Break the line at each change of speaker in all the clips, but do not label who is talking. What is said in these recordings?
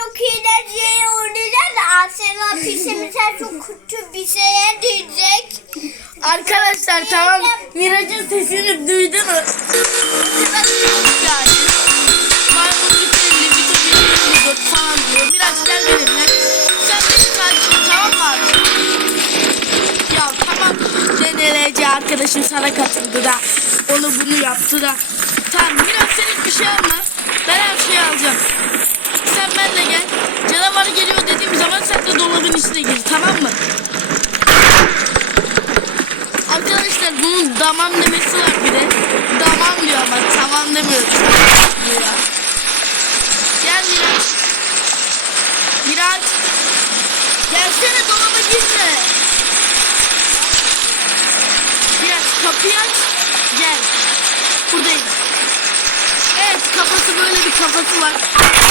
çok iyiler diye oynayacağız da Arsenal pisemizden çok kötü bir şeye diyecek. Arkadaşlar tamam Miraç'ın sesini duydun mu? Tamam şey diyor. Tamam mı? Ya arkadaşım sana katıldı da. Onu bunu yaptı da. Tamam Miraç sen hiçbir şey alma. Ben her şeyi alacağım. Sen benimle gel. Canavar geliyor dediğim zaman sen de dolabın içine gir tamam mı? Arkadaşlar bunun damam demesi var bir de. Damam diyor ama tamam demiyor. Diyor. Gel Miraç. Miraç. Gelsene dolaba girme. Miraç kapıyı aç. Gel. Buradayım. Kafası böyle bir kafası var.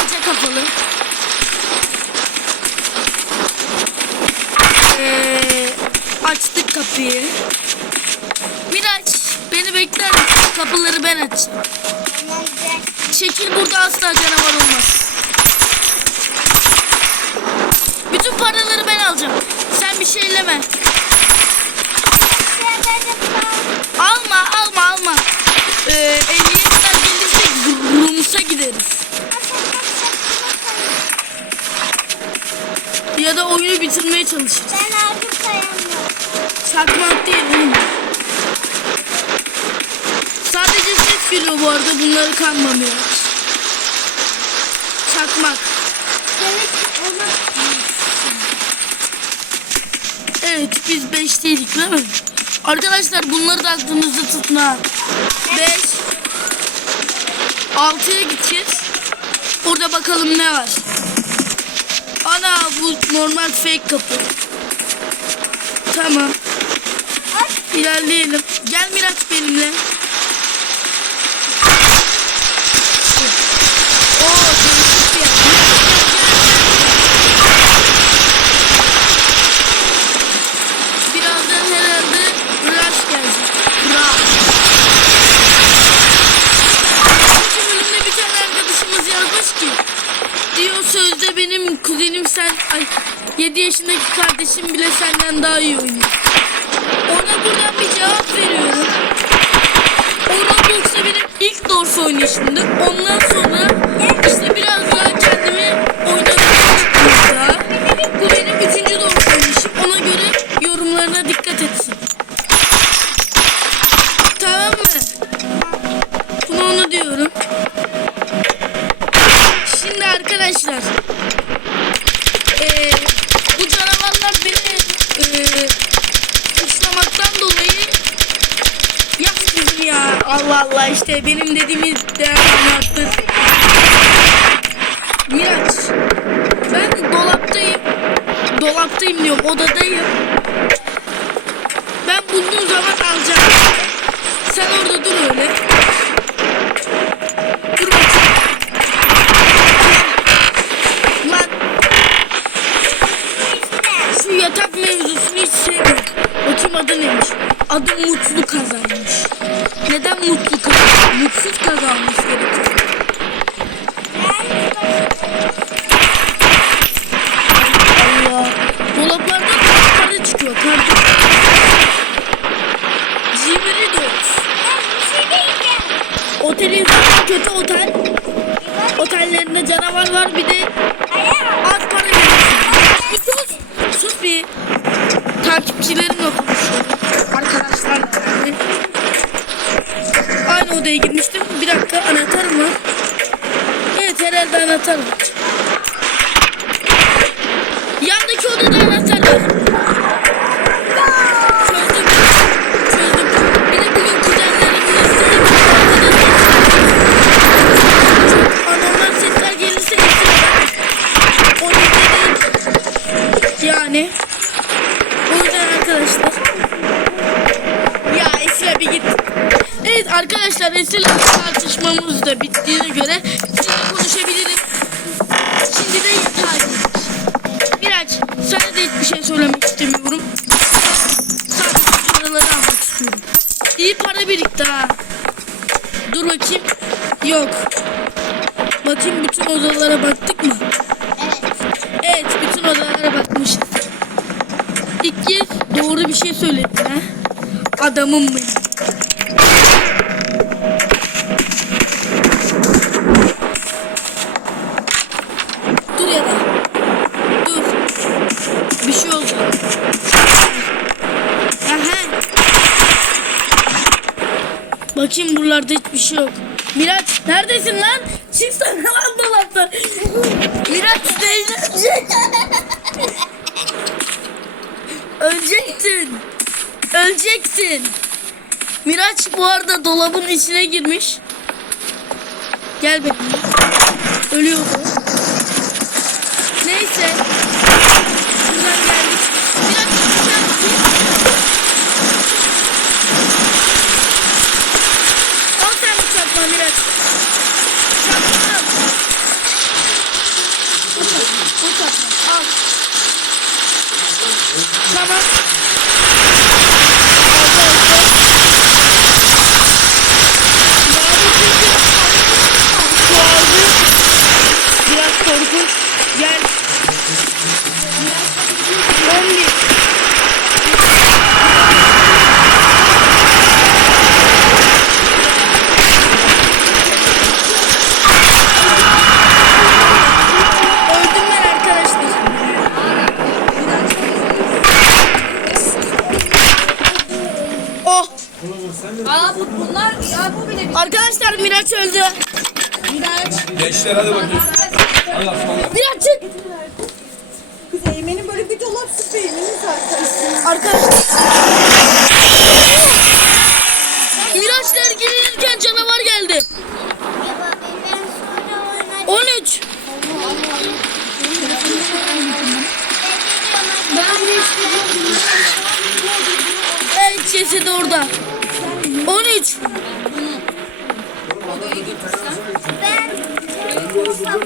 Koca kafalı. Ee, açtık kapıyı. Miraç beni bekler? Kapıları ben açacağım. Çekil burada asla canavar olmaz. Bütün paraları ben alacağım. Sen bir şey elleme. Alma alma alma. Ee, 50'ye kadar gelirsek Rums'a gideriz. Ya da oyunu bitirmeye çalışırız.
Ben artık sayamıyorum.
Çakmak değil oğlum. Sadece ses geliyor bu arada bunları kanmamıyor. Çakmak.
Evet onu
Evet biz 5'teydik değil mi? Arkadaşlar bunları da aklınızda tutun ha. 5 6'ya gideceğiz. Orada bakalım ne var. Ana bu normal fake kapı. Tamam. İlerleyelim. Gel Miraç benimle. Kardeşim bile senden daha iyi oynuyor. Ona buradan bir cevap veriyorum. O Roblox'ta benim ilk doğrusu oynayışımdı. Ondan sonra işte benim dediğimi de anlattı. Miraç. Ben dolaptayım. Dolaptayım diyorum. Odadayım. Ben bulduğum zaman alacağım. Sen orada dur öyle. Dur. Lan şu yatak mevzusunu hiç sevmiyorum. Bakayım adı neymiş? Adı Mutlu Kazanmış. Neden Mutlu Kazanmış? Mutsuz kazanmış gerekiyor. Odaya girmiştim. Bir dakika anahtarım var. Evet herhalde anahtar var. Yandaki odada anahtar var. Çözdüm. Çözdüm. Bir de bugün. Yani. O yüzden arkadaşlar. Ya Esra bir git. Evet arkadaşlar Esra'yla tartışmamız da bittiğine göre sizinle konuşabilirim. Şimdi de girdik. Miraç sana da hiçbir şey söylemek istemiyorum. Sadece paraları almak istiyorum. İyi para birikti ha. Dur bakayım. Yok. Bakayım bütün odalara baktık mı?
Evet.
Evet bütün odalara bakmışız. İlk kez doğru bir şey söyledin ha. Adamım benim. Buralarda hiçbir şey yok. Miraç neredesin lan? Çıksana lan dolaptan. Miraç değil ölecek. Ölecektin. Öleceksin. Miraç bu arada dolabın içine girmiş. Gel benimle. Ölüyor bu. Neyse. Buradan geldik. Miraç güzel Al sen bu çakma Miraç. Çakma. Bu çakma. Bu çakma. Al. Tamam. Çoğaldı. Biraz korkunç. Gel. 11. Öldüm ben arkadaşlar. Oh.
Aa bu, bunlar ya bu bile bir
Arkadaşlar Miraç öldü.
Gençler hadi bakayım. Allah Allah.
Miraç çık.
Kız Eymen'in böyle bir dolap spreyinin zaten.
Arkadaşlar. Miraçlar girilirken canavar geldi.
Ben sonra oynarım.
13.
Ben de istedim.
Evet cesedi orada. 13.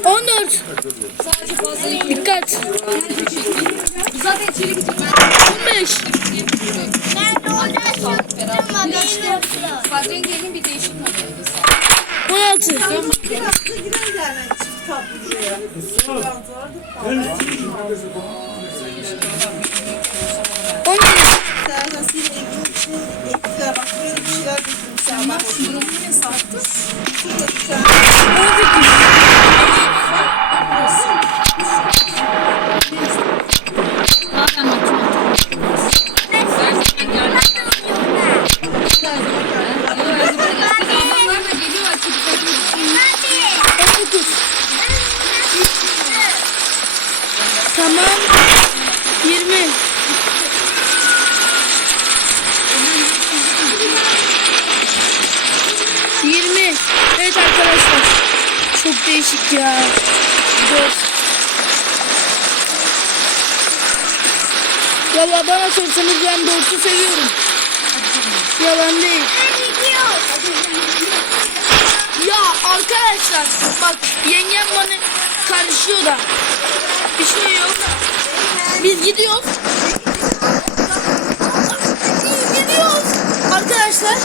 14.
sadece fazla
Dikkat.
Zaten içeri gidecek.
15.
ben de orada çıktım ama beni yoktu.
Fazlenge'nin bir değişik modeliydi sadece.
16.
Bir
Çok değişik ya. Dur. Valla bana sorsanız ben doğrusu seviyorum. Yalan değil. Ya arkadaşlar bak yengem bana karışıyor da. Bir şey yok. Biz gidiyoruz. Gidiyoruz. Arkadaşlar.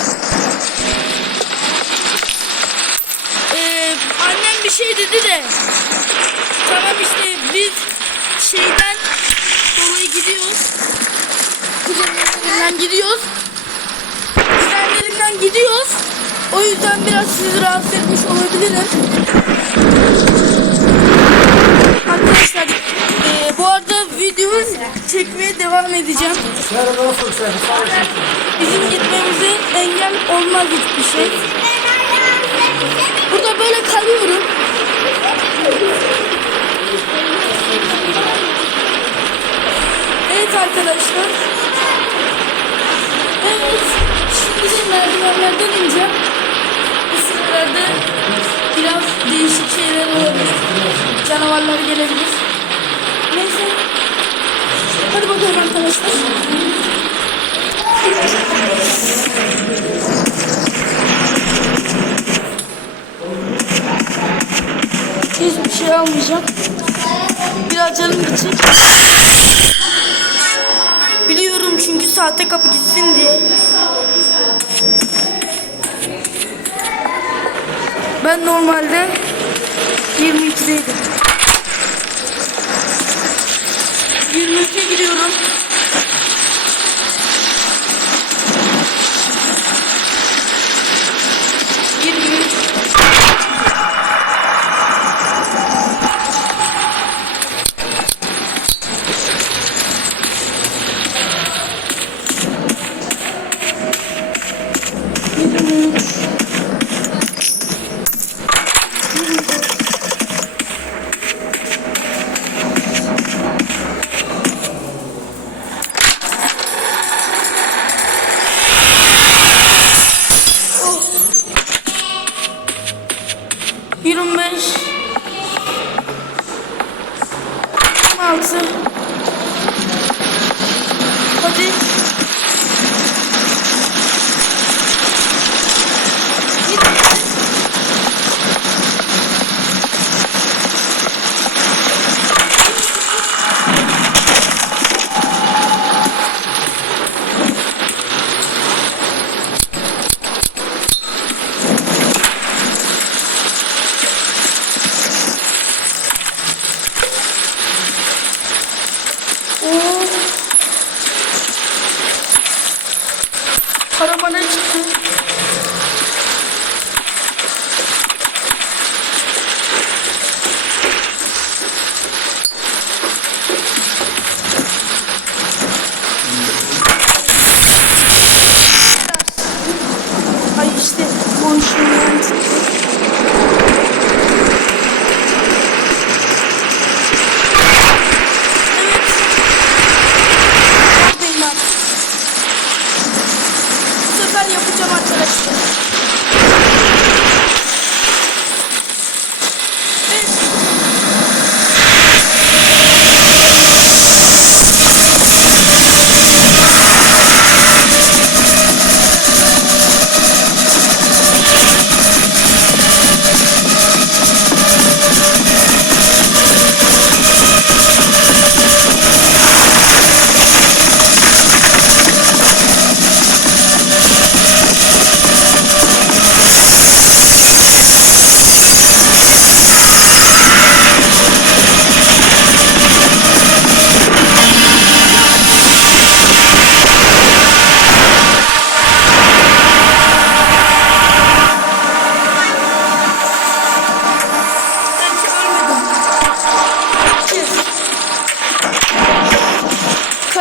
Ee, annem bir şey dedi de. Tamam işte biz şeyden dolayı gidiyoruz. Kuzenlerimden gidiyoruz. Kuzenlerimden gidiyoruz. O yüzden biraz sizi rahatsız etmiş olabilirim. Arkadaşlar eee, bu arada videoyu çekmeye devam edeceğim. Bizim gitmemize engel olmaz hiçbir şey. Burada böyle kalıyorum. Evet arkadaşlar. Şimdi de merdivenlerden ineceğim. Bu sırada biraz değişik şeyler olabilir. Canavarlar gelebilir. Neyse. Hadi bakalım arkadaşlar. Hiçbir şey almayacağım. Biraz canım gidecek. Saate kapı gitsin diye. Ben normalde 22'deydim. 22'ye giriyorum. Thank you.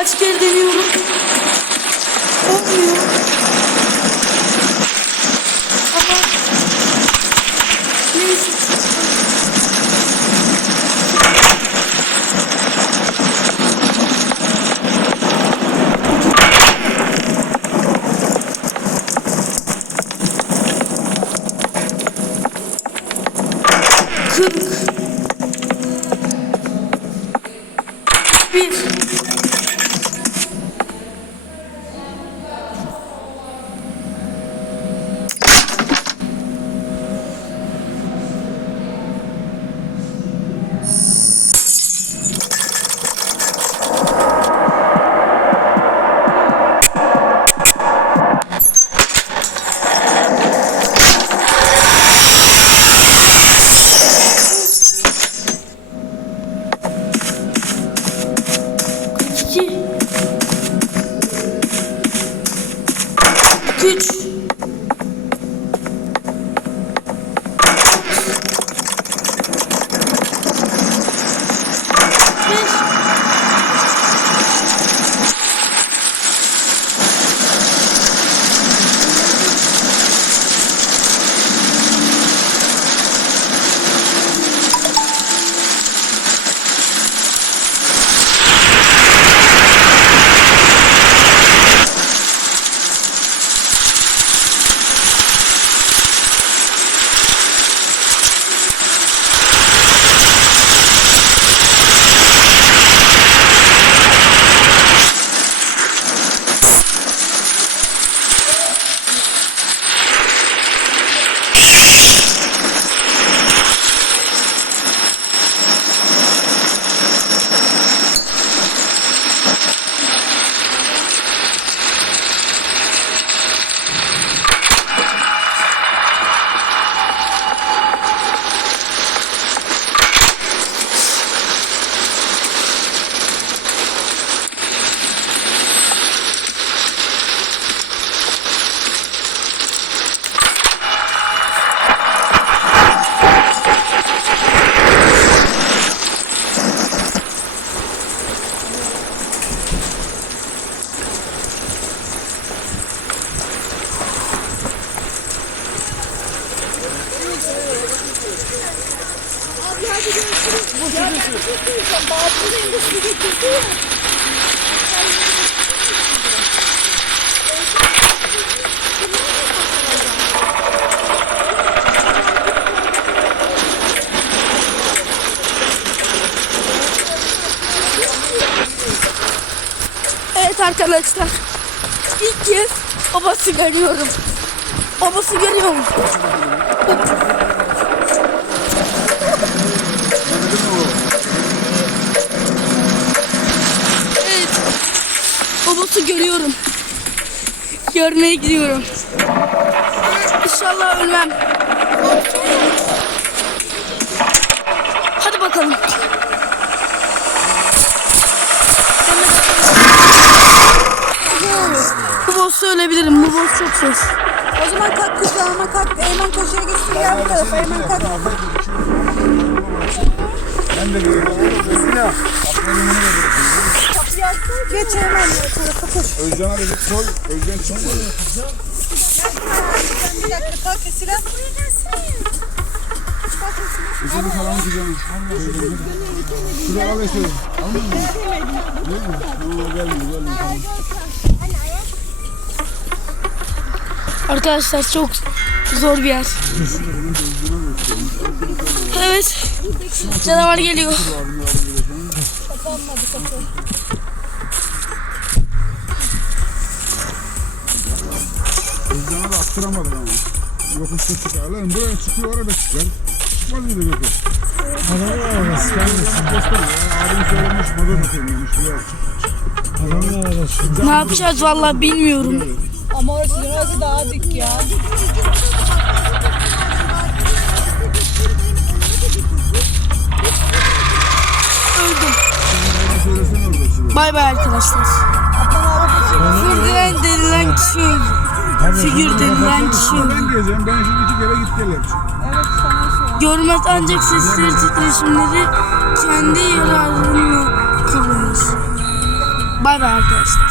Kaç kere deniyorum. Olmuyor. Ama neyse. Kırk. Bir. güç Arkadaşlar ilk kez babası görüyorum. Babası görüyorum. Evet. Babası görüyorum. Görmeye gidiyorum. İnşallah ölmem. Hadi bakalım. Bu boss'u boss çok ses.
O zaman kalk kucağıma kalk. Eymen koşuya gitsin gel bu tarafa. Eymen kalk.
Ben de geliyorum. Da
Kapıyı açsana. Geç Eymen. bu tarafa koş.
Özcan abi koy. Özcan çok var.
Bir dakika kalk Esra.
Üzerine kalanı kucağına. Şuraya al eşeği. Almıyor musun? Değil mi? Tamam gelmiyor gelmiyor. Tamam.
Arkadaşlar çok zor bir yer. Evet. Canavar geliyor.
Özcan'a da attıramadım ama. Yokuşta çıkar. Lan buraya çıkıyor orada çıkar. Çıkmaz mıydı Gökü? Adamın arabası gelmesin. Abim söylemiş. Adamın arabası.
Ne yapacağız vallahi bilmiyorum.
Ama orası orası daha dik ya.
Öldüm. Bay bay arkadaşlar. Figürden denilen kişi öldü. Figür denilen kişi öldü.
Ben diyeceğim. Ben şimdi iki kere git gel yapacağım.
Evet sana şu.
Görmez ancak sesleri titreşimleri kendi yararına kullanır. Bay bay arkadaşlar.